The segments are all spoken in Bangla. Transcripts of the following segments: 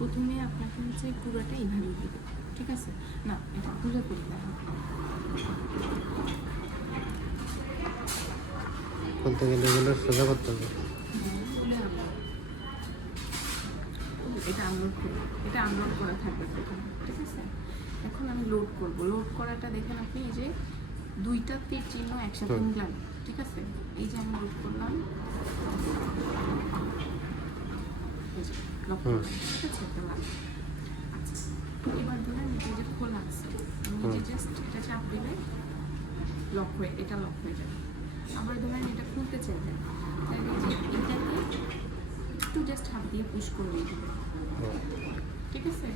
প্রথমে আপনাকে হচ্ছে পুরোটা এইভাবে দেবে, ঠিক আছে? না, এটা খুলে করতে হবে। খুলতে গেলে এগুলো সোজা করতে হবে। এটা আনলোড করবো, এটা আনলোড করা থাকবে প্রথমে, ঠিক আছে? এখন আমি লোড করব। লোড করাটা দেখেন আপনি, এই যে দুইটা তীর চিহ্ন একসাথে মিলান, ঠিক আছে? এই যে আমি লোড করলাম, এই যে লক করলাম, ঠিক আছে? এটা লাগবে। আচ্ছা, এবার ধরেন এই যে খোলা আছে, আমি যে জাস্ট এটা চাপ দিলে লক হয়ে, এটা লক হয়ে যাবে। আবার ধরেন এটা খুলতে চাইবেন, তাহলে এই যে এটাকে একটু জাস্ট হাত দিয়ে পুশ করলেই হবে, ঠিক আছে?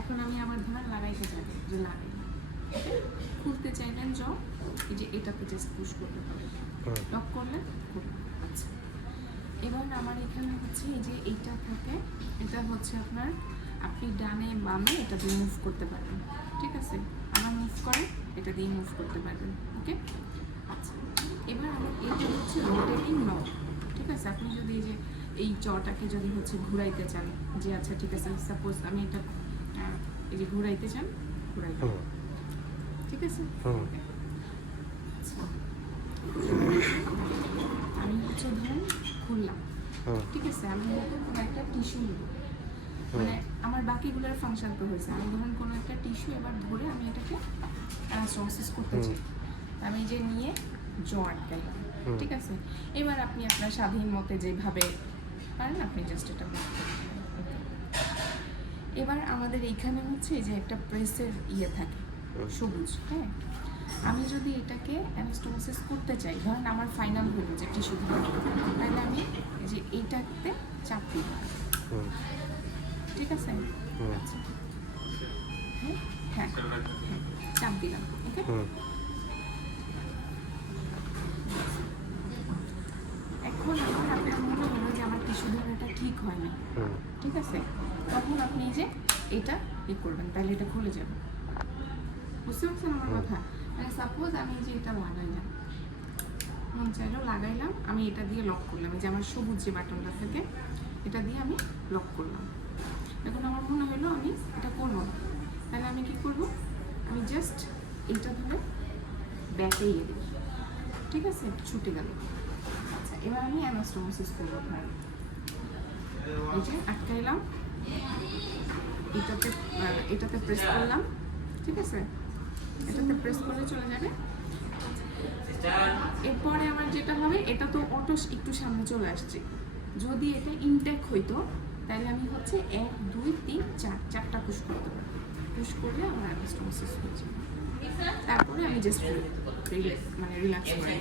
এখন আমি আবার ধরেন লাগাইতে চাই, যে লাগাই খুলতে চাইলেন এই যে এটাতে জাস্ট পুশ করতে হবে, লক করলে আচ্ছা। এবার আমার এখানে হচ্ছে এই যে এইটা থাকে, এটা হচ্ছে আপনার, আপনি ডানে বামে এটা দিয়ে মুভ করতে পারবেন, ঠিক আছে? আমার মুভ করে এটা দিয়ে মুভ করতে পারবেন, ওকে? আচ্ছা, এবার আমার এইটা হচ্ছে রোটেটিং নব, ঠিক আছে? আপনি যদি এই যে এই জটাকে যদি হচ্ছে ঘুরাইতে চান, যে আচ্ছা ঠিক আছে, সাপোজ আমি এটা এই যে ঘুরাইতে চান, ঘুরাইতে, ঠিক আছে? আচ্ছা, আমি হচ্ছে ধরেন খুললাম, ঠিক আছে? আমি হয়তো কোনো একটা টিস্যু নেব, মানে আমার বাকিগুলোর ফাংশন তো হয়েছে। আমি ধরেন কোনো একটা টিস্যু এবার ধরে আমি এটাকে অ্যানাস্টোমোসিস করতে চাই, আমি যে নিয়ে আটকাইলাম, ঠিক আছে? এবার আপনি আপনার স্বাধীন মতে যেভাবে পারেন আপনি জাস্ট এটা করতে পারেন। এবার আমাদের এইখানে হচ্ছে যে একটা প্রেসের ইয়ে থাকে সবুজ, হ্যাঁ? আমি যদি এটাকে অ্যানাস্টোমোসিস করতে চাই, ধরেন আমার ফাইনাল হলো যে টিস্যু ধরে, তাহলে আমি এই যে এইটাতে চাপ দিই, ঠিক আছে? আচ্ছা, হ্যাঁ হ্যাঁ হ্যাঁ, চাপ দিলাম, ওকে? এখন আমার আপনার মনে হলো যে আমার টিস্যু ধরাটা ঠিক হয় না, ঠিক আছে? তখন আপনি যে এটা করবেন, তাহলে এটা খুলে যাবে। বুঝতে পারছেন আমার কথা? মানে সাপোজ আমি যে এটা লাগাইলাম, মন চাইলেও লাগাইলাম, আমি এটা দিয়ে লক করলাম, এই যে আমার সবুজ যে বাটনটা থাকে এটা দিয়ে আমি লক করলাম। এখন আমার মনে হলো আমি এটা করবো না, তাহলে আমি কি করব? আমি জাস্ট এইটা ধরে ব্যাকে ইয়ে দিই, ঠিক আছে? ছুটে গেল। আচ্ছা, এবার আমি অ্যানাস্টোমোসিস করবো। এই যে আটকাইলাম, এটাতে প্রেস করলাম, ঠিক আছে? এটাতে প্রেস করলে চলে যাবে। এরপরে আমার যেটা হবে, এটা তো অটো একটু সামনে চলে আসছে, যদি এটা ইনটেক হইতো তাহলে আমি হচ্ছে 1 2 3 4 চারটা পুশ করতে পারি। পুশ করলে আমার অ্যানাস্টোমোসিস হয়ে যাবে। তারপরে আমি জাস্ট রিল্যাক্স করে